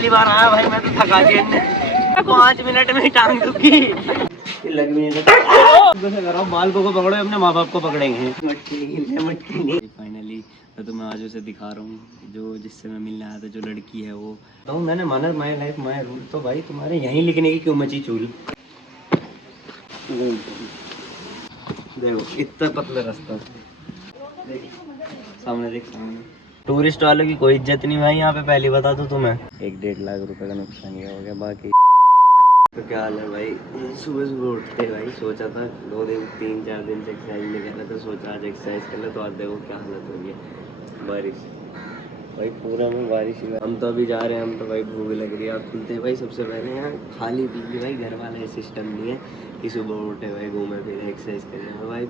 पहली बार आया भाई, मैं तो थका गया 5 मिनट में टांग दुखी लग नहीं सकता। बाल को पकड़ो, अपने माँ बाप को पकड़ेंगे। फाइनली तो तुम्हें आज उसे दिखा रहा हूँ जो जिससे मैं मिलने आया था, जो लड़की है वो। तो मैंने माना माय लाइफ माय रूल, तो भाई तुम्हारे यहीं लिखने की क्यों मची चूल। देखो इतना पतला रास्ता, देख सामने, देख सामने। टूरिस्ट वालों की कोई इज्जत नहीं भाई यहाँ पे, पहले बता दूं तुम्हें। 1-1.5 लाख रुपए का नुकसान ही हो गया। बाकी तो क्या हाल है भाई, सुबह सुबह उठते भाई सोचा था 2 दिन 3-4 दिन से एक्सरसाइज नहीं कर रहा था, सोचा आज एक्सरसाइज कर ले। तो आज देखो क्या हालत हो गई है, बारिश भाई, पूरा में बारिश ही। हम तो अभी जा रहे हैं, हम तो भाई भूख लग रही है। आप खुलते हैं भाई सबसे पहले यहाँ खाली पी भाई, घर वाला सिस्टम नहीं है कि सुबह उठे भाई घूमे फिर एक्सरसाइज करें भाई।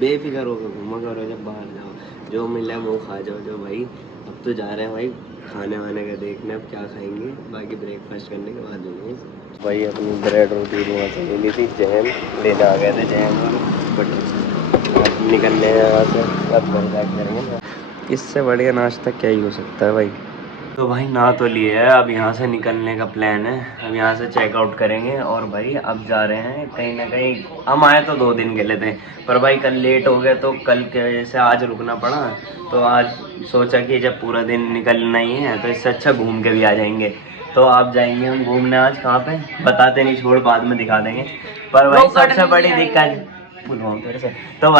बेफिक्र होकर घूमा करो, जब बाहर जाओ जो मिला वो खा जाओ जो भाई। अब तो जा रहे हैं भाई खाने वाने का देखने, अब क्या खाएंगे, बाकी ब्रेकफास्ट करने के बाद होंगे भाई। अपनी ब्रेड रोटी वहाँ से मिली थी, जैम लेने आ गए थे, जैम और बटर। अब निकलने यहाँ से, अब घर जाके करेंगे। इससे बढ़िया नाश्ता क्या ही हो सकता है भाई। तो भाई नहा तो लिए है, अब यहाँ से निकलने का प्लान है। अब यहाँ से चेकआउट करेंगे और भाई अब जा रहे हैं कहीं ना कहीं। हम आए तो 2 दिन के लिए थे, पर भाई कल लेट हो गए तो कल की वजह से आज रुकना पड़ा। तो आज सोचा कि जब पूरा दिन निकलना ही है तो इससे अच्छा घूम के भी आ जाएंगे। तो आप जाएंगे हम घूमने आज कहाँ पे बताते नहीं, छोड़ बाद में दिखा देंगे। पर भाई सबसे बड़ी दिक्कत तो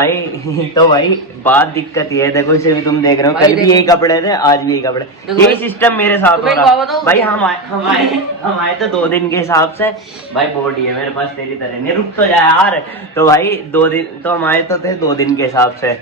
भाई बात दिक्कत ये है, देखो इसे भी तुम देख रहे हो, कल भी यही कपड़े थे आज भी यही कपड़े। यही सिस्टम मेरे साथ हो रहा भाई। हम आए तो 2 दिन के हिसाब से भाई, बॉडी है मेरे पास तेरी तरह नहीं, रुक तो जाए यार। तो भाई 2 दिन तो हम आए तो थे 2 दिन के हिसाब से,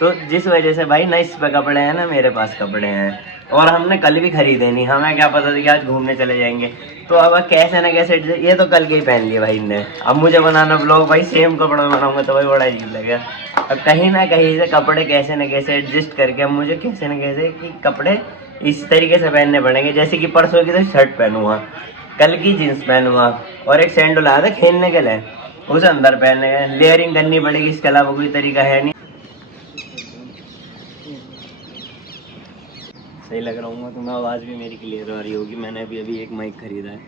तो जिस वजह से भाई ना इस पे कपड़े हैं ना मेरे पास कपड़े हैं। और हमने कल भी खरीदे नहीं, हमें क्या पता था कि आज घूमने चले जाएंगे। तो अब कैसे ना कैसे ये तो कल के ही पहन लिए भाई ने। अब मुझे बनाना ब्लॉग भाई सेम कपड़ों में बनाऊंगा तो भाई बड़ा अजीब लगेगा। अब कहीं ना कहीं से कपड़े कैसे ना कैसे एडजस्ट करके अब मुझे कैसे ना कैसे कि कपड़े इस तरीके से पहनने पड़ेंगे। जैसे कि परसों की तो शर्ट पहनूंगा, कल की जीन्स पहनूंगा और एक सैंडल आया था खेलने के लिए, उसे अंदर पहनने का लेयरिंग करनी पड़ेगी, इसके अलावा कोई तरीका है नहीं। सही लग रहा हूँ तुम्हें, आवाज़ भी मेरी क्लियर आ रही होगी। मैंने अभी एक माइक खरीदा है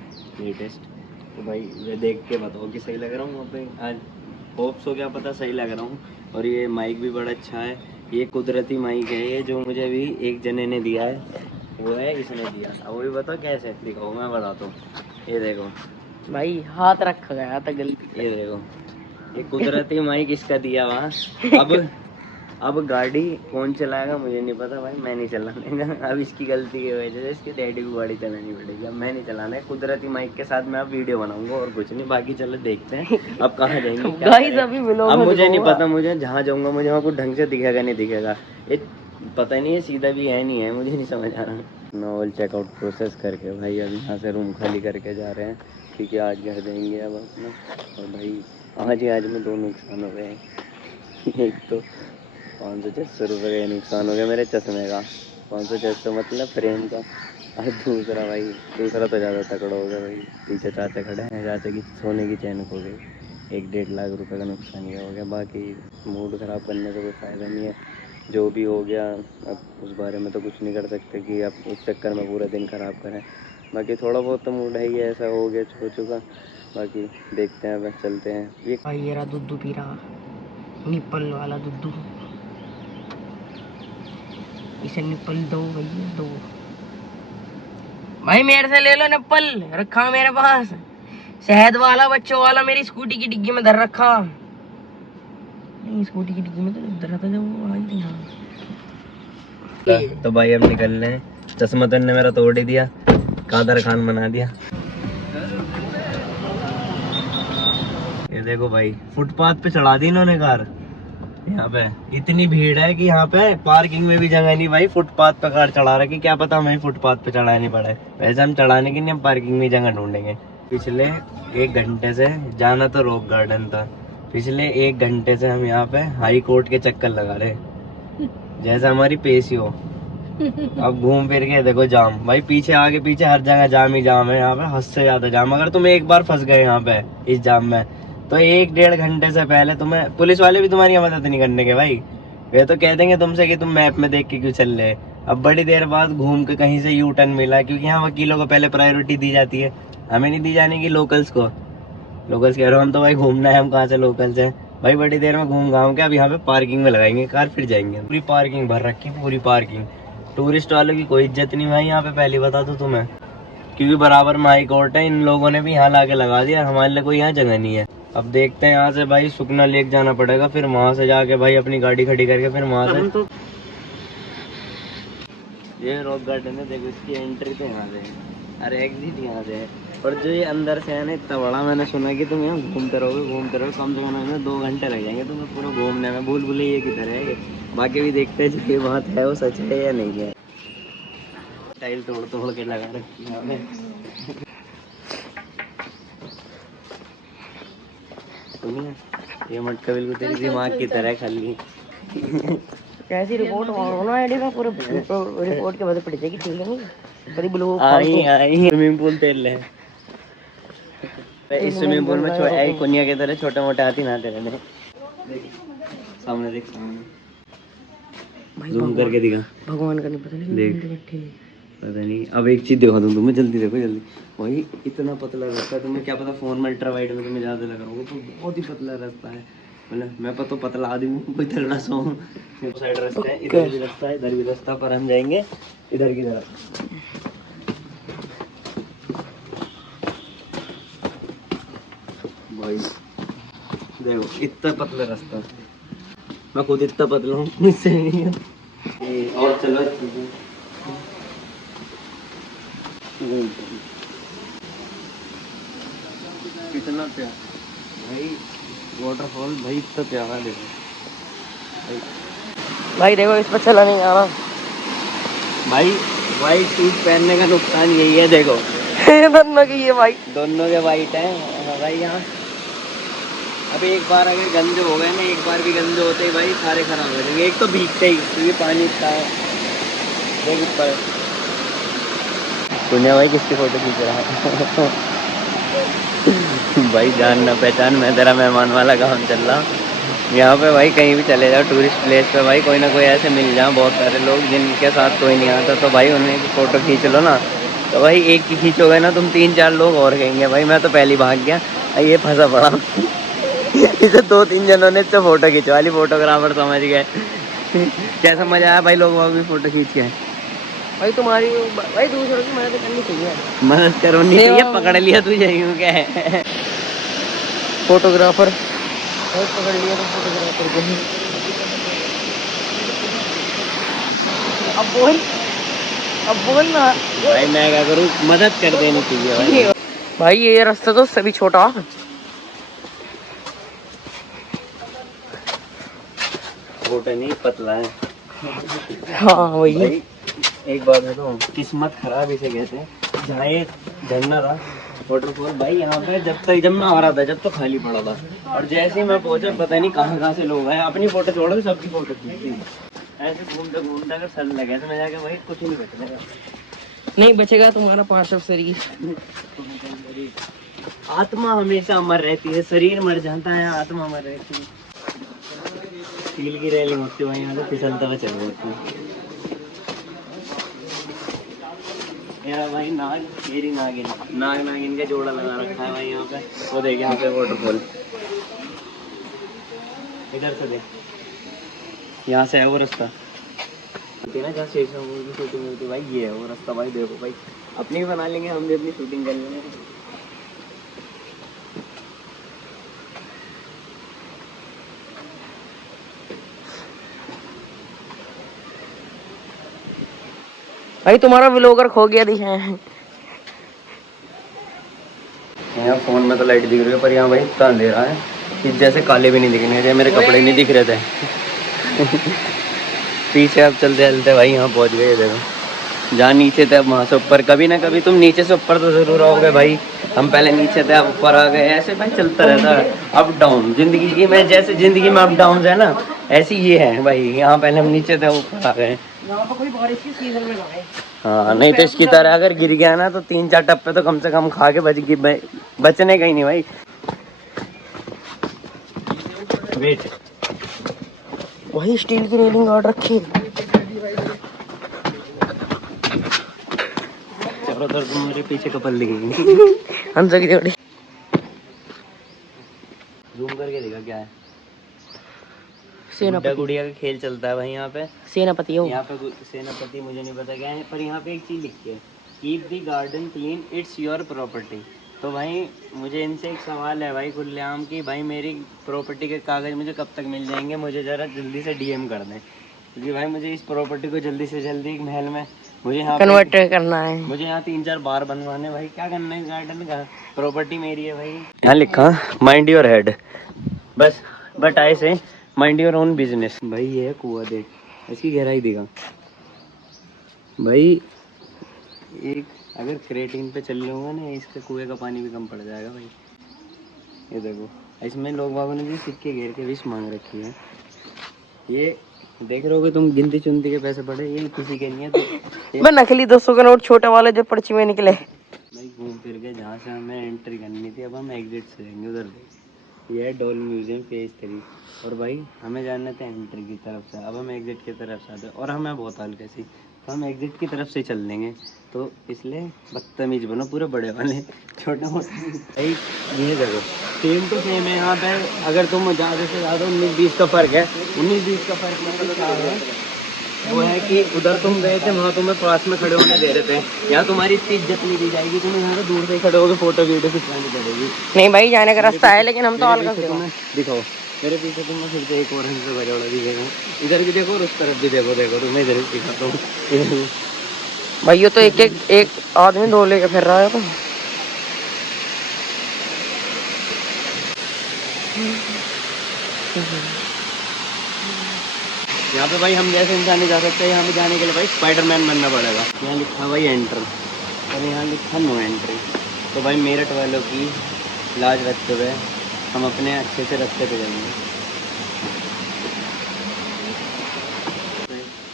लेटेस्ट, तो भाई वे देख के बताओ कि सही लग रहा हूँ। पे आज होप्स हो, क्या पता सही लग रहा हूँ। और ये माइक भी बड़ा अच्छा है, ये कुदरती माइक है ये, जो मुझे अभी एक जने ने दिया है, वो है इसने दिया था। वो भी बताओ कैसे दिखाओ, मैं बताता हूँ। ये देखो भाई हाथ रखा गया था गलती, ये देखो ये कुदरती माइक इसका दिया वहाँ। अब गाड़ी कौन चलाएगा मुझे नहीं पता भाई, मैं नहीं चलाने का। अब इसकी गलती की वजह से इसके डैडी को गाड़ी चलानी पड़ेगी, अब मैं नहीं चलाना है। कुदरती माइक के साथ मैं अब वीडियो बनाऊंगा और कुछ नहीं। बाकी चलो देखते हैं अब कहाँ जाएंगे। अब मुझे नहीं पता, मुझे जहाँ जाऊँगा मुझे वहाँ कुछ ढंग से दिखेगा नहीं दिखेगा, ये पता नहीं है सीधा भी है नहीं है, मुझे नहीं समझ आ रहा। नॉवल चेकआउट प्रोसेस करके भाई अब यहाँ से रूम खाली करके जा रहे हैं, क्योंकि आज घर जाएंगे अब अपना। और भाई आज में 2 नुकसान हो गए हैं। एक तो 500-600 रुपये का नुकसान हो गया मेरे चश्मे का, 500-600 मतलब फ्रेम का। और दूसरा तो ज़्यादा तकड़ा हो गया भाई। पीछे चाचा खड़े हैं, चाचा की सोने की चैन खो गई, 1-1.5 लाख रुपए का नुकसान ही हो गया। बाकी मूड ख़राब करने से कोई फ़ायदा नहीं है, जो भी हो गया अब उस बारे में तो कुछ नहीं कर सकते कि अब उस चक्कर में पूरा दिन ख़राब करें। बाकी थोड़ा बहुत तो मूड है ही, ऐसा हो गया हो चुका। बाकी देखते हैं, बस चलते हैं। ये भाई ये रहा दूध पी रहा, निप्पल वाला दूध, इसे निप्पल दो भैया दो। भाई मेरे से ले लो निप्पल, रखा मेरे पास शहद वाला बच्चों वाला, मेरी स्कूटी की डिग्गी में धर रखा। नहीं स्कूटी की डिग्गी में तो धर रखा जब। तो भाई अब निकल रहे हैं, चश्मा तो ने मेरा तोड़ ही दिया, कादर खान बना दिया। ये देखो भाई फुटपाथ पे चढ़ा दी इन्होंने कार। यहाँ पे इतनी भीड़ है कि यहाँ पे पार्किंग में भी जगह नहीं भाई, फुटपाथ पे कार चढ़ा रखी। क्या पता हमें फुटपाथ पे चढ़ानी पड़े, वैसे हम चढ़ाने की नहीं, हम पार्किंग में जगह ढूंढेंगे। पिछले 1 घंटे से जाना तो रॉक गार्डन था, पिछले 1 घंटे से हम यहाँ पे हाई कोर्ट के चक्कर लगा रहे, जैसे हमारी पेशी हो। अब घूम फिर के देखो जाम भाई, पीछे आगे पीछे हर जगह जाम ही जाम है यहाँ पे, हद से ज्यादा जाम। अगर तुम एक बार फंस गए यहाँ पे इस जाम में, तो 1-1.5 घंटे से पहले तुम्हें पुलिस वाले भी तुम्हारी मदद नहीं करने के भाई। वे तो कह देंगे तुमसे कि तुम मैप में देख के क्यों चल रहे, अब बड़ी देर बाद घूम के कहीं से यू टर्न मिला, क्योंकि यहाँ वकीलों को पहले प्रायोरिटी दी जाती है, हमें नहीं दी जाने की लोकल्स को। लोकल्स कह रहे हो हम तो भाई घूमना है, हम कहाँ से लोकल्स हैं भाई। बड़ी देर में घूम घाम के अब यहाँ पे पार्किंग में लगाएंगे कार, फिर जाएंगे। पूरी पार्किंग भर रखी, पूरी पार्किंग। टूरिस्ट वालों की कोई इज्जत नहीं भाई यहाँ पे, पहले बता दूं तुम्हें, क्योंकि बराबर में हाई कोर्ट है। इन लोगों ने भी यहाँ लाके लगा दिया, हमारे लिए कोई यहाँ जगह नहीं है। अब देखते हैं यहाँ से भाई सुखना लेक जाना पड़ेगा, फिर वहां से जाके भाई अपनी गाड़ी खड़ी करके फिर वहां से तो ये रॉक गार्डन है, देखो इसकी एंट्री तो यहाँ से है, अरे एग्जिट यहाँ से है। और जो ये अंदर से है ना इतना बड़ा, मैंने सुना कि तुम यहाँ घूमते रहोगे कम से कम 2 घंटे लग जाएंगे तुम्हें पूरा घूमने में। भूल भुलैया किधर है ये, बाकी भी देखते हैं ये बात है वो सच है या नहीं है। टाइल तोड़ तोड़ के लगा रखी है। ये मटका बिल्कुल तेरी दिमाग की तरह खाली कैसी रिपोर्ट होना आईडी में पूरे रिपोर्ट के बाद पड़ जाएगी, ठीक है नहीं? कभी ब्लू आई स्विमिंग पूल तेल ले, इस स्विमिंग पूल में छोटे कुनिया के तरह छोटे मोटे हाथी नहाते रहने। देख सामने, देख सामने, जूम करके दिखा। भगवान का नहीं पता, नहीं देख पता नहीं। अब एक चीज दिखा दूं तुम्हें, जल्दी देखो जल्दी। वही इतना पतला रास्ता है, तुम्हें क्या पता फोन में अल्ट्रा वाइड में तुम्हें ज्यादा लगा होगा, तो बहुत ही पतला रास्ता है। मतलब मैं तो पतला आदमी हूँ, कोई तगड़ा सो हूँ। साइड रास्ता है, इधर भी रास्ता है, इधर भी रास्ता, पर हम जाएंगे इधर की तरफ। भाई देखो इतना पतला रास्ता, मैं खुद इतना पतला हूँ, मुझसे नहीं है। और चलो कितना प्यारा भाई वाटरफॉल, भाई इतना प्यारा देखो भाई। देखो इस पर चला नहीं आ रहा भाई। वाइट सूट पहनने का नुकसान यही है, देखो दोनों की, ये भाई दोनों के वाइट है भाई। यहाँ अभी एक बार अगर गंदे हो गए ना, एक बार भी गंदे होते ही भाई सारे खराब हो जाएंगे। एक तो भीगते ही, क्योंकि पानी इतना है। देख ऊपर सुनिया भाई किसकी फोटो खींच रहा है भाई जान ना पहचान, मैं तेरा मेहमान वाला काम चल रहा। यहाँ पे भाई कहीं भी चले जाओ टूरिस्ट प्लेस पे, भाई कोई ना कोई ऐसे मिल जाओ बहुत सारे लोग जिनके साथ कोई नहीं आता, तो भाई उन्हें की फ़ोटो खींच लो ना। तो भाई एक की खींचोगे ना तुम, 3-4 लोग और कहेंगे। भाई मैं तो पहले ही भाग गया, ये फंसा पड़ा इसे 2-3 जनों ने इससे फ़ोटो खींचवा ली, फोटोग्राफर समझ गए कैसा मज़ा आया भाई, लोग भी फ़ोटो खींच के। भाई तुम्हारी भाई दूसरों की मदद करनी चाहिए, मदद करो नहीं चाहिए, पकड़ लिया तू जाइए क्या है फोटोग्राफर, पकड़ लिया तो फोटोग्राफर को। अब बोल ना भाई, मैं क्या करूँ, मदद कर देनी चाहिए भाई। भाई ये रास्ता तो सभी छोटा, छोटा नहीं पतला है। हाँ वही। भाई एक बात है तो किस्मत खराब इसे कहते हैं। जहाँ ये झरना था वाटरफॉल, भाई यहाँ पे जब मैं आ रहा था जब तो खाली पड़ा था, और जैसे ही मैं पहुंचा पता नहीं कहाँ से लोग आए, अपनी फोटो छोड़ो सबकी फोटो खींची। ऐसे घूमते घूमते अगर सर लगे तो मैं जाके भाई कुछ नहीं बचेगा, नहीं बचेगा तुम्हारा पार्ट ऑफ शरीर। आत्मा हमेशा अमर रहती है, शरीर मर जाता है, आत्मा अमर रहती है। स्टील की रेलिंग होती है भाई, यहाँ से फिसलता हुआ चल जाती है। मेरा भाई नाग, मेरी नागिन, नागिन का जोड़ा लगा रखा है भाई यहाँ पे। वो देख यहाँ पे वाटरफॉल, इधर से देख, यहाँ से है वो रास्ता ना जहाँ शेषा की शूटिंग होती है भाई, ये है वो रास्ता भाई। देखो भाई अपनी भी बना लेंगे, हम भी अपनी शूटिंग कर लेंगे। भाई तुम्हारा व्लॉगर खो गया दिखा है। यहाँ फोन में तो लाइट दिख रही है, पर यहाँ भाई इतना अंधेरा है कि जैसे काले भी नहीं दिखने थे, मेरे कपड़े नहीं दिख रहे थे पीछे अब चलते चलते भाई यहाँ पहुँच गए। देखो जहाँ नीचे थे अब वहाँ से ऊपर, कभी ना कभी तुम नीचे से ऊपर तो जरूर आओगे भाई। हम पहले नीचे थे अब ऊपर आ गए, ऐसे भाई चलता रहता है अप डाउन जिंदगी की। मैं जैसे जिंदगी में अप डाउन है ना, ऐसी ये है भाई। यहाँ पहले हम नीचे थे ऊपर आ गए। कोई बारिश की सीजन में ना है। हाँ नहीं तो इसकी तरह अगर गिर गया ना तो 3-4 टप्पे तो कम से कम खा के बचने का ही नहीं भाई। वेट वही स्टील की रेलिंग गार्ड रखी। उधर तुम मेरे पीछे कपल दिखेंगे। हंसों की जोड़ी। जूम करके देखा क्या है? सेनापति। गुड़िया का खेल चलता है भाई यहाँ पे। सेनापति हो। यहाँ पे सेनापति मुझे नहीं पता क्या है, पर यहाँ पे एक चीज लिखी है, keep the garden clean, it's your property. तो भाई मुझे इनसे एक सवाल है भाई खुलेआम की, भाई मेरी प्रॉपर्टी के कागज मुझे कब तक मिल जाएंगे? मुझे ज़रा जल्दी से डीएम कर दें, क्योंकि भाई मुझे इस प्रॉपर्टी को जल्दी से जल्दी एक महल में मुझे यहाँ कन्वर्ट करना है। मुझे यहाँ 3-4 बार बनवाने। भाई क्या करना है गार्डन का? प्रॉपर्टी मेरी है भाई। यहाँ लिखा माइंड योर हेड, बस बट आई से माइंड योर ओन बिजनेस। भाई ये है कुआं, देख इसकी गहराई दिखा भाई। एक अगर क्रेटिन पे चल रहे होंगे ना, इसके कुएं का पानी भी कम पड़ जाएगा भाई। ये देखो, इसमें लोग बागों ने भी सिक्के घेर के विश मांग रखी है। ये देख रहे होगे तुम, गिनती चुनती के पैसे पड़े, ये किसी के नहीं है। तो नकली 200 का नोट छोटे वाले जो पर्ची में निकले। भाई घूम फिर के जहाँ से हमें एंट्री करनी थी, अब हम एग्जिट से जाएंगे उधर। ये है डॉल म्यूजियम फेज 3, और भाई हमें जाना था एंट्री की तरफ से, अब हम एग्जिट की तरफ से आते, और हमें बहुत हल्के सी, तो हम एग्जिट की तरफ से चल देंगे। तो इसलिए बदतमीज बनो पूरे बड़े वाले, छोटे मोटे भाई। ये देखो सेम टू सेम है यहाँ पे। अगर तुम ज़्यादा से ज़्यादा 19-20 का फ़र्क है, 19-20 का फ़र्क मतलब क्या है? वो है कि उधर तुम गए थे, वहाँ तुम्हें पास में खड़े होने दे रहे थे, यहाँ तुम्हारी इतनी इज्जत नहीं दी जाएगी, तुम्हें यहाँ से दूर से खड़े होकर फोटो वीडियो खिंचवानी पड़ेगी। नहीं भाई, जाने का रास्ता है, लेकिन हम तो अलग से दिखाओ। मेरे पीछे तुम्हें फिर से एक और हंसों का जोड़ा दिखेगा, इधर भी देखो और उस तरफ भी देखो। देखो तुम्हें इधर भी दिखाता हूँ भाई। ये तो एक आदमी दो लेके फिर रहा है। तो यहाँ पे भाई हम जैसे इंसान नहीं जा सकते, यहाँ पे जाने के लिए भाई स्पाइडरमैन बनना पड़ेगा। यहाँ लिखा भाई एंटर, और यहाँ लिखा नो एंट्री। तो भाई मेरठ वालों की लाज रखते हुए हम अपने अच्छे से रास्ते पे जाएंगे।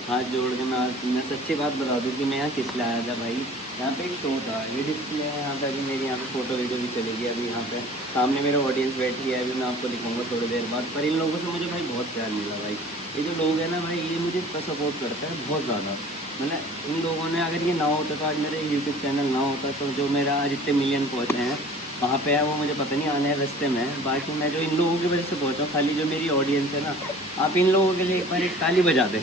हाथ जोड़ के मैं सच्ची बात बता दूँ कि मैं यहाँ किस लिए आया था भाई। यहाँ पे एक शो था, ये डिस्प्ले है यहाँ पे। अभी मेरी यहाँ पे फ़ोटो वीडियो भी चलेगी। अभी यहाँ पे सामने मेरा ऑडियंस बैठी है, अभी मैं आपको दिखाऊंगा थोड़ी देर बाद। पर इन लोगों से मुझे भाई बहुत प्यार मिला भाई। ये जो लोग हैं ना भाई, ये मुझे इतना सपोर्ट करता है बहुत ज़्यादा। मतलब इन लोगों ने, अगर ये ना होता तो आज मेरा यूट्यूब चैनल ना होता, तो जो मेरा आज इतने मिलियन पहुँचे हैं वहाँ पे है वो मुझे पता नहीं, आने रास्ते में है। बाकी मैं जो इन लोगों की वजह से पहुँचा हूँ, खाली जो मेरी ऑडियंस है ना, आप इन लोगों के लिए एक बार एक ताली बजा दें।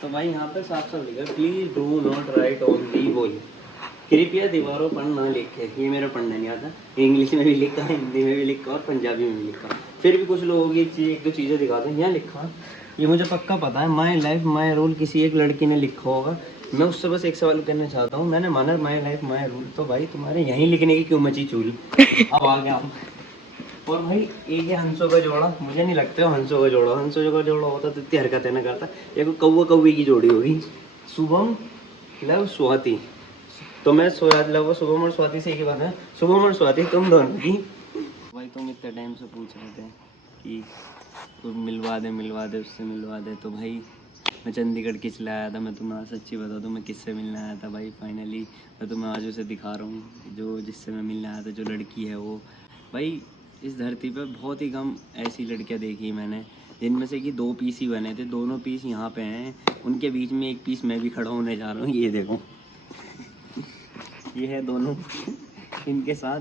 तो भाई यहाँ पे साफ साफ लिखा, please do not right on the wall, कृपया दीवारों पर ना लिखे। ये मेरा पढ़ना नहीं आता, इंग्लिश में भी लिखा, हिंदी में भी लिखा और पंजाबी में भी लिखा। फिर भी कुछ लोगों की एक दो चीज़ें दिखाते हैं। यहाँ लिखा, ये मुझे पक्का पता है, माई लाइफ माई रूल किसी एक लड़की ने लिखा होगा। मैं उससे बस एक सवाल करना चाहता हूँ, मैंने माना माई लाइफ माई रूल, तो भाई तुम्हारे यहीं लिखने की क्यों मची चूल? अब आ गया। और भाई एक है हंसों का जोड़ा, मुझे नहीं लगता है हंसों का जोड़ा होता तो इतनी हरकतें ना करता। ये कोई कौवा कौवे की जोड़ी होगी, शुभम लव स्वाति। तो मैं लव शुभम और स्वाति से एक ही बात है, शुभम और स्वाति तुम दोनों की। भाई तुम इतने टाइम से पूछ रहे थे कि तुम मिलवा दे उससे मिलवा दे। तो भाई मैं चंडीगढ़ किस लिए आया था, मैं तुम्हें सच्ची बता दूँ मैं किससे मिलने आया था भाई। फाइनली मैं तुम्हें आज उसे दिखा रहा हूँ, जो जिससे मैं मिलने आया था, जो लड़की है वो। भाई इस धरती पर बहुत ही कम ऐसी लड़कियां देखी मैंने, जिनमें से कि 2 पीस ही बने थे। दोनों पीस यहाँ पे हैं, उनके बीच में एक पीस मैं भी खड़ा होने जा रहा हूँ। ये देखो, ये है दोनों। इनके साथ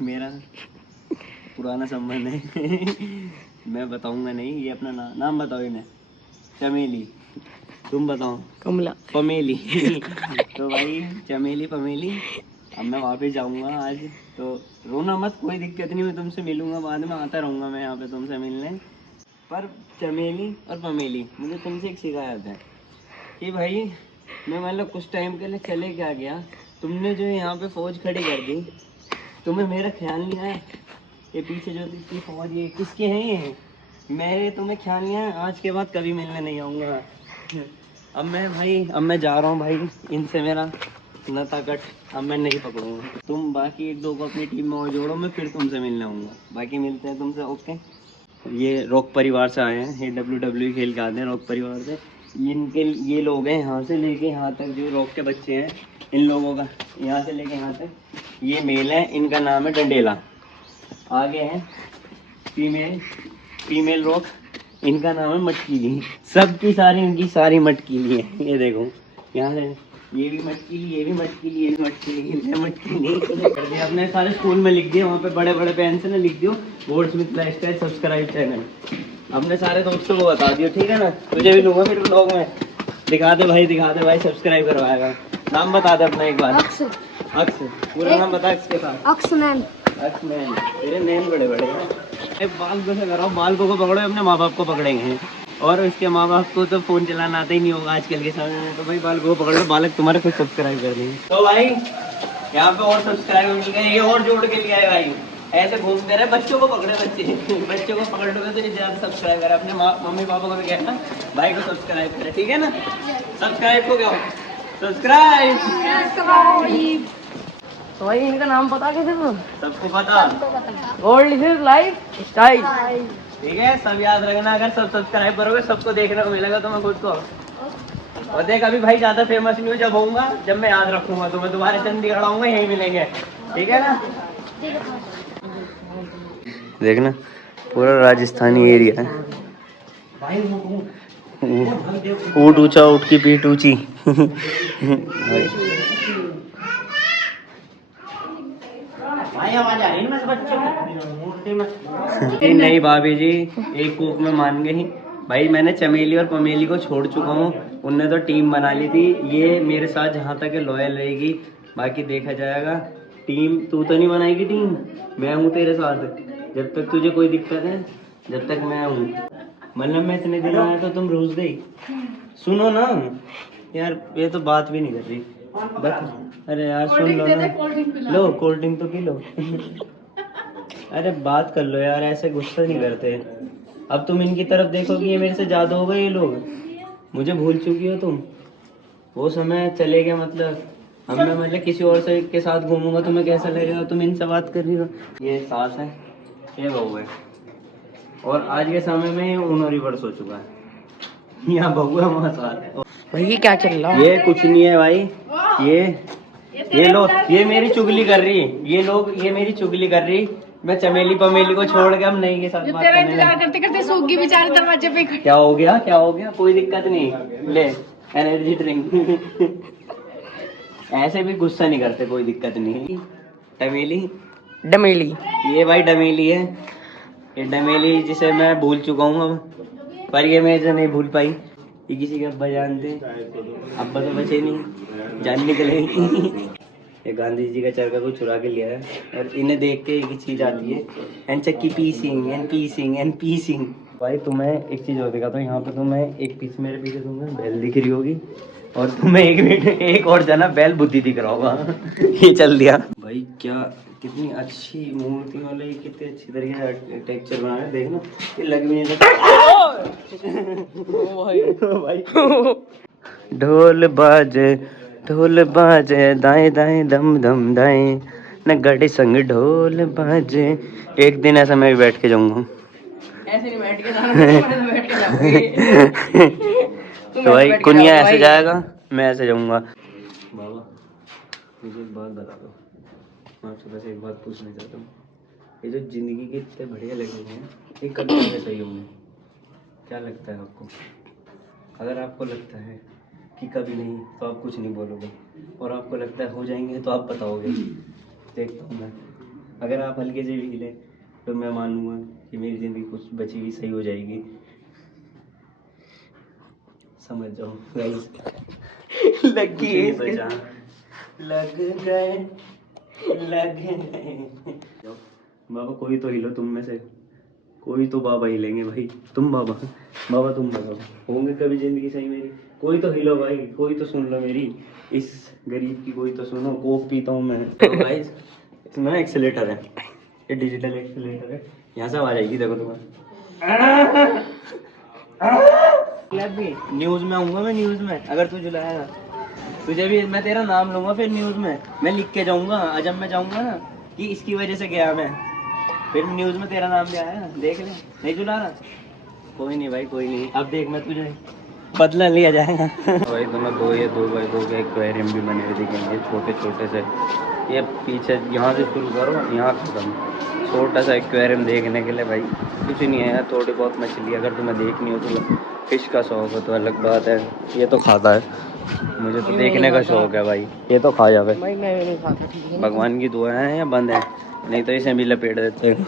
मेरा पुराना संबंध है। मैं बताऊंगा नहीं, ये अपना नाम बताओ इन्हें। चमेली, तुम बताओ। कमला, पमेली। तो भाई चमेली पमेली, अब मैं वापस जाऊंगा आज, तो रोना मत, कोई दिक्कत नहीं, मैं तुमसे मिलूंगा बाद में, आता रहूंगा मैं यहाँ पे तुमसे मिलने। पर चमेली और पमेली, मुझे तुमसे एक शिकायत है कि भाई मैं मतलब कुछ टाइम के लिए चले क्या गया, तुमने जो यहाँ पे फौज खड़ी कर दी, तुम्हें मेरा ख्याल नहीं आया? ये पीछे जो थी फौज, ये किसके हैं? ये मेरे, तुम्हें ख्याल नहीं आया? आज के बाद कभी मिलने नहीं आऊँगा। अब मैं जा रहा हूँ भाई, इनसे मेरा नाता कट, अब मैं नहीं पकड़ूंगा। तुम बाकी एक दो को अपनी टीम में और जोड़ो, मैं फिर तुमसे मिलने आऊँगा। बाकी मिलते हैं तुमसे, ओके। ये रॉक परिवार से आए हैं, ये WWE खेल के आते हैं रॉक परिवार से। ये लोग हैं यहाँ से लेके यहाँ तक, जो रॉक के बच्चे हैं, इन लोगों का यहाँ से लेके यहाँ तक ये मेल है, इनका नाम है डंडेला। आगे है फीमेल, फीमेल रॉक, इनका नाम है मटकीली। सबकी सारी इनकी सारी मटकीली है। ये देखो यहाँ से ये भी मटकीली, ये भी मटकीली, ये भी मटकीली, ये मटकीली। अपने सारे स्कूल में लिख दिए, वहाँ पे बड़े बड़े पेन से ना लिख दियो गोल्डस्मिथ लाइफस्टाइल सब्सक्राइब चैनल। अपने सारे दोस्तों को बता दियो, ठीक है ना। तुझे भी लूंगा फिर ब्लॉग में। दिखा दे भाई सब्सक्राइब करवाएगा। नाम बता दे अपना एक बार। अक्स, पूरा नाम बता इसके साथ। अक्समैन। तेरे नेम बड़े बड़े हैं। बाल को से कराओ, बाल को पकड़ो, अपने माँ बाप को पकड़ेंगे। और उसके माँ बाप को तो फोन चलाना आता ही नहीं होगा आजकल के समय में, तो भाई बाल को पकड़ लो, बालक तुम्हारे खुद सब्सक्राइब कर देंगे। तो भाई यहाँ पे और सब्सक्राइबर मिल गए, ये और जोड़ के लिया है भाई। ऐसे घूमते रहे, बच्चों को पकड़े, बच्चों को पकड़ लोगे तो ज्यादा सब्सक्राइब करे। अपने मम्मी पापा को भी कहना भाई को सब्सक्राइब करे, ठीक है ना। सब्सक्राइब को क्या सब्सक्राइब। तो भाई इनका नाम पता कैसे तुम? सबको पता। गोल्डस्मिथ लाइफ स्टाइल, ठीक है, सब याद रखना। अगर सब सब्सक्राइब करोगे सबको देखने को मिलेगा तुम्हें खुद को। और देख अभी भाई ज्यादा फेमस नहीं हो, जब होऊंगा जब मैं याद रखूंगा तुम्हें, तुम्हारे चंडीगढ़ आऊंगा यहीं मिलेंगे, ठीक है ना। देखना पूरा राजस्थानी एरिया है। ऊँट ऊंचा, ऊँट की पीठ ऊंची। नहीं भाभी जी, एक कूप में मान गई भाई। मैंने चमेली और पमेली को छोड़ चुका हूँ, उनने तो टीम बना ली थी। ये मेरे साथ जहाँ तक लॉयल रहेगी, बाकी देखा जाएगा। टीम तू तो नहीं बनाएगी टीम, मैं हूँ तेरे साथ। जब तक तुझे कोई दिक्कत है, जब तक मैं हूँ। मतलब मैं इतने दिन आया तो तुम रोज गई। सुनो ना यार, ये तो बात भी नहीं कर रही बस। अरे यार सुन लो ना, लो कोल्ड ड्रिंक तो पी लो। अरे बात कर लो यार, ऐसे गुस्सा नहीं करते। अब तुम इनकी तरफ देखोगी, ये मेरे से ज्यादा हो गए ये लोग। मुझे भूल चुकी हो तुम, वो समय चले गया। मतलब अब मैं मतलब किसी और से के साथ घूमूंगा तुम्हें कैसा लगेगा? तुम इनसे बात कर रही हो। ये सास है, ये बहू है, और आज के समय में उन्होंने रिवर्स हो चुका है। यहाँ बहू है, वहाँ सास है। भाई ये क्या चल रहा है? ये कुछ नहीं है भाई, ये लोग ये मेरी चुगली कर रही, ये लोग ये मेरी चुगली कर रही। मैं चमेली पमेली को छोड़ के हम नहीं के साथ बात करने लगे। करते करते सूगी बेचारे दरवाजे पे। क्या हो गया, कोई दिक्कत नहीं, ले एनर्जी ड्रिंक। ऐसे भी गुस्सा नहीं करते, कोई दिक्कत नहीं। डमेली, ये भाई डमेली है, ये डमेली जिसे मैं भूल चुका हूँ अब, पर ये मैं जो नहीं भूल पाई। ये किसी के अब्बा जानते, अब्बा तो बचे नहीं, जान निकलेगी। ये गांधी जी का चरखा को चुरा के लिया है, और इन्हें देख के एक चीज आती है, एंड चक्की पीसिंग। भाई तुम्हें एक चीज और दिखाता हूँ। यहाँ पे तुम्हें एक पीस मेरे पीछे दूंगा, बैल दिख रही होगी, और तुम्हें एक मिनट एक और जाना बैल बुद्धि दिख रहा होगा। ये चल दिया भाई। क्या कितनी अच्छी मूर्ति वाले, कितनी अच्छी तरीके से टेक्सचर बना है, देखना। ये लग भी नहीं भाई। ढोल बाजे दाएं दाएं दम दम दाएं, न गड़े संग ढोल बाजे। एक दिन ऐसा मैं भी बैठ के जाऊंगा। ऐसे नहीं बैठ के जाना, बैठ के जाओगे। तो भाई कुनिया ऐसे जाएगा, मैं ऐसे जाऊंगा। बाबा मुझे एक बात बता दो, मैं आपसे बस एक बात पूछना चाहता हूँ। ये जो जिंदगी के इतने बढ़िया लगे हैं, ये कब तक सही होंगे? क्या लगता है आपको? अगर आपको लगता है कि कभी नहीं, तो आप कुछ नहीं बोलोगे, और आपको लगता है हो जाएंगे तो आप बताओगे। देखता हूँ मैं, अगर आप हल्के से भी हिले तो मैं मानूंगा कि मेरी ज़िंदगी कुछ बची हुई सही हो जाएगी। समझ जाओ गाइस। लग गए बाबा। कोई तो हिलो तुम में से, कोई तो बाबा हिलेंगे भाई। तुम बाबा तुम बताओ, होंगे कभी जिंदगी सही मेरी? कोई तो हिलो भाई, कोई तो सुन लो मेरी, इस गरीब की कोई तो सुनो। कोक पीता हूँ मैं। तो भाई इसमें एक्सीलेटर है, ये डिजिटल एक्सीलेटर है, यहाँ से आवाज आएगी, देखो तुम्हें। न्यूज में आऊंगा मैं, न्यूज में अगर तू जुलाएगा तुझे भी मैं तेरा नाम लूंगा, फिर न्यूज में मैं लिख के जाऊंगा। जब मैं जाऊंगा ना कि इसकी वजह से गया मैं, फिर न्यूज में तेरा नाम भी आया, देख ले। नहीं जुला रहा, कोई नहीं भाई, कोई नहीं। अब देख मैं तुझे बदला लिया जाएगा। भाई तुम्हें 2x2 के एक्वेरियम भी बने हुए दिखेंगे, छोटे छोटे से। ये पीछे यहाँ से शुरू करो, यहाँ खत्म, छोटा सा एक्वेरियम देखने के लिए भाई। कुछ नहीं है यार, थोड़ी बहुत मछली अगर तुम्हें देखनी हो तो, फिश का शौक हो तो अलग बात है। ये तो खाता है, मुझे तो देखने का शौक है भाई। ये तो खा जावे भाई, मैं भी नहीं खाता, ठीक है। भगवान की दुआ है या बंद है, नहीं तो इसे भी लपेट देते हैं।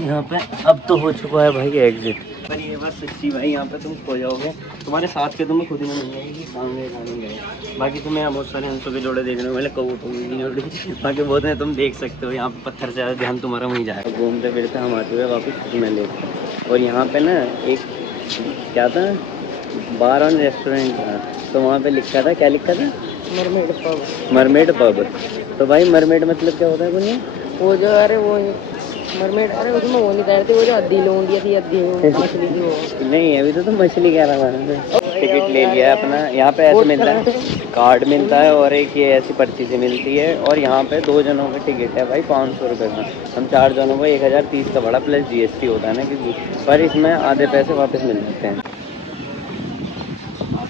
यहाँ पे अब तो हो चुका है भाई एग्जिट, पर ये बात सच्ची भाई, यहाँ पे तुम खो जाओगे, तुम्हारे साथ के तुम्हें खुद ही मिल जाएगी सामने खाने गए। बाकी तुम्हें यहाँ बहुत सारे हंसों के जोड़े देखने को मिले, कबूतरों की जोड़ी, बाकी बहुत है, तुम देख सकते हो। यहाँ पे पत्थर से ज़्यादा ध्यान तुम्हारा वहीं जाएगा। घूमते फिरते हम आते हुए वापस में लेते। और यहाँ पे ना एक क्या था, बार ऑन रेस्टोरेंट था, तो वहाँ पे लिखा था, क्या लिखा था, मरमेड पब। Mermaid pub. तो भाई मरमेड मतलब क्या होता है बुनिया? वो जो, अरे वो मरमेड, अरे उसमें वो नहीं तैरती, वो जो अद्धी लोंडिया थी, अद्धी मछली थी वो। नहीं अभी तो तुम मछली कह रहा था। टिकट ले लिया अपना। यहाँ पे ऐसे मिलता है, कार्ड मिलता है और एक ये ऐसी पर्ची से मिलती है। और यहाँ पे 2 जनों का टिकट है भाई 500 रुपये का। हम 4 जनों को 1030 का बड़ा प्लस GST होता है ना, क्योंकि पर इसमें आधे पैसे वापस मिल जाते हैं।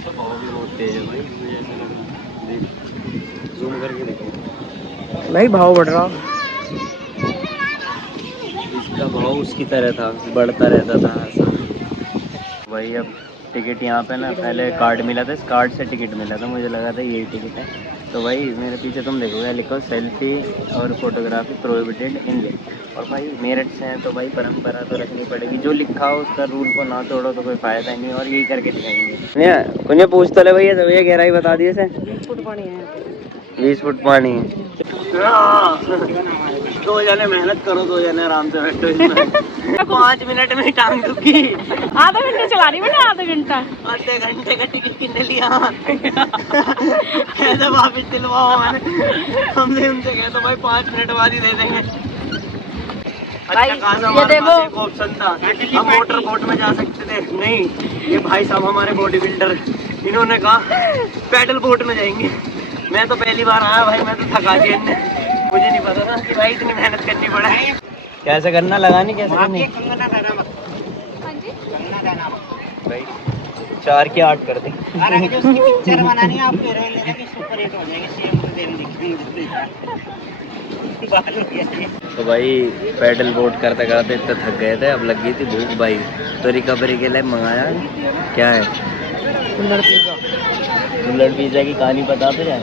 बहुत तेज है भाई, जूम करके देखो भाई, भाव बढ़ रहा। इसका भाव उसकी तरह था, बढ़ता रहता था ऐसा। वही अब टिकट यहाँ पे ना, पहले कार्ड मिला था, इस कार्ड से टिकट मिला था, मुझे लगा था यही टिकट है। तो भाई मेरे पीछे तुम देखोगे लिखो सेल्फी और फोटोग्राफी प्रोहिबिटेड इन। और भाई मेरठ से हैं तो भाई परंपरा तो रखनी पड़ेगी, जो लिखा हो उसका रूल को ना तोड़ो तो कोई फायदा नहीं, और यही करके दिखाएंगे। कुछ पूछ तो ले भैया, तो भैया गहराई बता दिए से 20 फुट पानी है, 20 फुट पानी। 2 जने मेहनत करो, 2 जने आराम से बैठो इसमें। 5 मिनट में टांग दूंगी। आधा घंटा चला रही है, आधा घंटा, आधे घंटे का टिकट कितने लिया? कैसे वापिस दिलवाओ मैंने, हमने उनसे कहा तो भाई 5 मिनट बाद ही दे देंगे। अच्छा खासा हमारे पास एक ऑप्शन था, हम मोटर बोट में जा सकते थे। नहीं, ये भाई साहब हमारे बॉडी बिल्डर, इन्होंने कहा पैडल बोट में जाएंगे। मैं तो पहली बार आया भाई, मैं तो थका गया, मुझे नहीं पता था कि भाई इतनी मेहनत करनी पड़े। कैसे करना, लगानी कैसे करनी भाई? 4 की 8 कर दी। पिक्चर बनानी है आपको, हीरोइन लेने की, सुपर हिट हो जाएगी, सेम टू सेम दिखेंगे। तो भाई पैडल बोट करते करते इतना थक गए थे, अब लग गई थी भूख भाई, तो रिकवरी के लिए मंगाया क्या है, कुल्हड़ पिज़्ज़ा की कहानी पता तो है?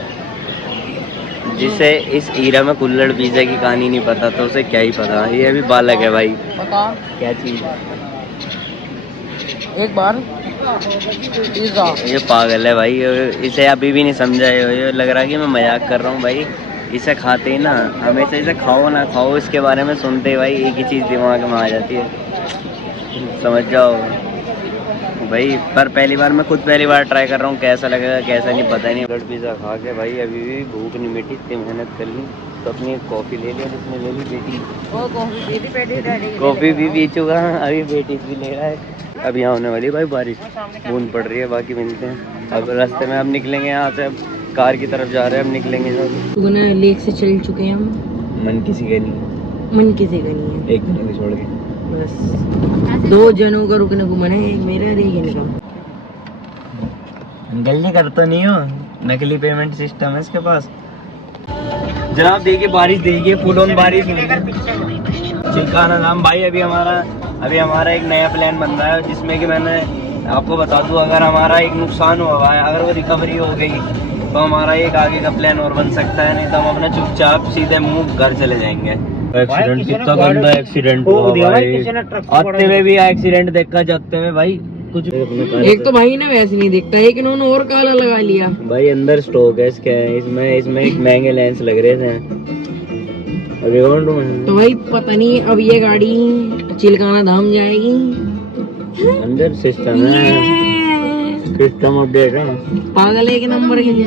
जिसे इस ईरा में कुल्हड़ पिज़्ज़ा की कहानी नहीं पता तो उसे क्या ही पता। ये अभी बालक है भाई। बता क्या चीज़? एक बार पिज़्ज़ा। ये पागल है भाई, इसे अभी भी नहीं समझा है। ये लग रहा है कि मैं मजाक कर रहा हूँ भाई। इसे खाते ही ना, हमेशा इसे खाओ ना खाओ, इसके बारे में सुनते ही भाई एक ही चीज़ दिमाग में आ जाती है, समझ जाओ भाई। पर पहली बार, मैं खुद पहली बार ट्राई कर रहा हूँ, कैसा लगेगा कैसा नहीं पता नहीं। ब्रेड पिज़्ज़ा खा के भाई अभी भी भूख नहीं मिटी, इतनी मेहनत कर ली, तो अपनी एक कॉफ़ी ले लिया, जिसमें ले ली बेटी। कॉफ़ी भी पी चुका, अभी बेटी भी ले रहा है। अब यहाँ होने वाली भाई बारिश, बूंद पड़ रही है। बाकी मिलते हैं अब रास्ते में, अब निकलेंगे यहाँ से, अब कार की तरफ जा रहे हैं, अब निकलेंगे जब लेक से चल चुके हैं हम। मन किसी का नहीं, मन किसी का नहीं है, एक दिन को छोड़ के बस 2 जनों का रुकने को मन है, एक मेरा और एक इनका। जल्दी कर तो नहीं हो, नकली पेमेंट सिस्टम है इसके पास। जनाब देखिए बारिश, देखिए फुल ऑन बारिश, चिल्काना नाम भाई। अभी हमारा एक नया प्लान बन रहा है, जिसमें कि मैंने आपको बता दूं, अगर हमारा एक नुकसान हुआ है, अगर वो रिकवरी हो गई तो हमारा एक आगे का प्लान और बन सकता है, नहीं तो हम अपना चुपचाप सीधे मुंह घर चले जाएंगे। एक्सीडेंट, कितना गंदा एक्सीडेंट हुआ भाई, आते हुए भी एक्सीडेंट देखा, जाते हुए भाई कुछ। एक तो भाई ना वैसे नहीं दिखता, एक इन्होंने और काला लगा लिया भाई। अंदर स्टॉक है इसके, इसमें एक महंगे लेंस लग रहे थे तो भाई पता नहीं अब ये गाड़ी चिलकाना धाम जाएगी। अंदर सिस्टम है, सिस्टम अपडेट है, पागल एक नंबर के लिए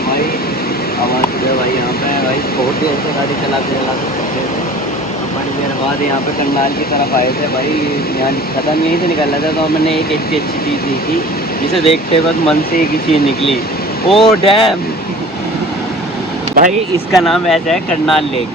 भाई। आवाज है भाई यहाँ पे भाई, बहुत देर से गाड़ी चलाते चलाते बड़ी देर बाद यहाँ पे करनाल की तरफ आए थे भाई। यहाँ खत्म यहीं से निकल रहा था, तो हमने एक अच्छी चीज़ देखी, जिसे देखते वक्त मन से एक ही चीज़ निकली, ओ डैम भाई। इसका नाम ऐसा है करनाल लेक।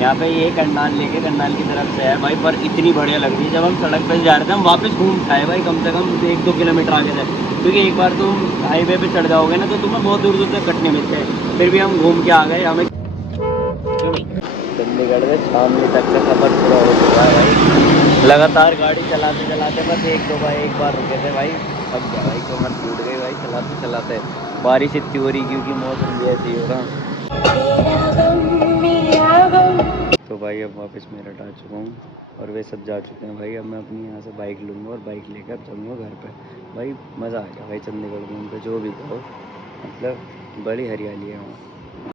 यहाँ पे ये करनाल लेक है, करनाल की तरफ से है भाई, पर इतनी बढ़िया लग रही है। जब हम सड़क पे जा रहे थे, हम वापस घूम खाए भाई, कम से कम 1-2 किलोमीटर आगे थे, क्योंकि एक बार तुम हाईवे पे चढ़ जाओगे ना तो तुम्हें बहुत दूर दूर तक कटने मिलते हैं। फिर भी हम घूम के आ गए। हमें चंडीगढ़ में शामली तक का सफर पूरा हो चुका है भाई। लगातार गाड़ी चलाते चलाते बस एक बार रुके थे भाई, थक गया भाई, कमर टूट गई भाई चलाते चलाते। बारिश इतनी हो रही क्योंकि मौसम भी ऐसी हो रहा। तो भाई अब वापस मेरठ आ चुका हूँ और वे सब जा चुके हैं भाई। अब मैं अपनी यहाँ से बाइक लूँगा और बाइक लेकर चलूँगा घर पे। भाई मज़ा आ गया भाई चंडीगढ़ घूम के, जो भी कहो, मतलब बड़ी हरियाली है वहाँ।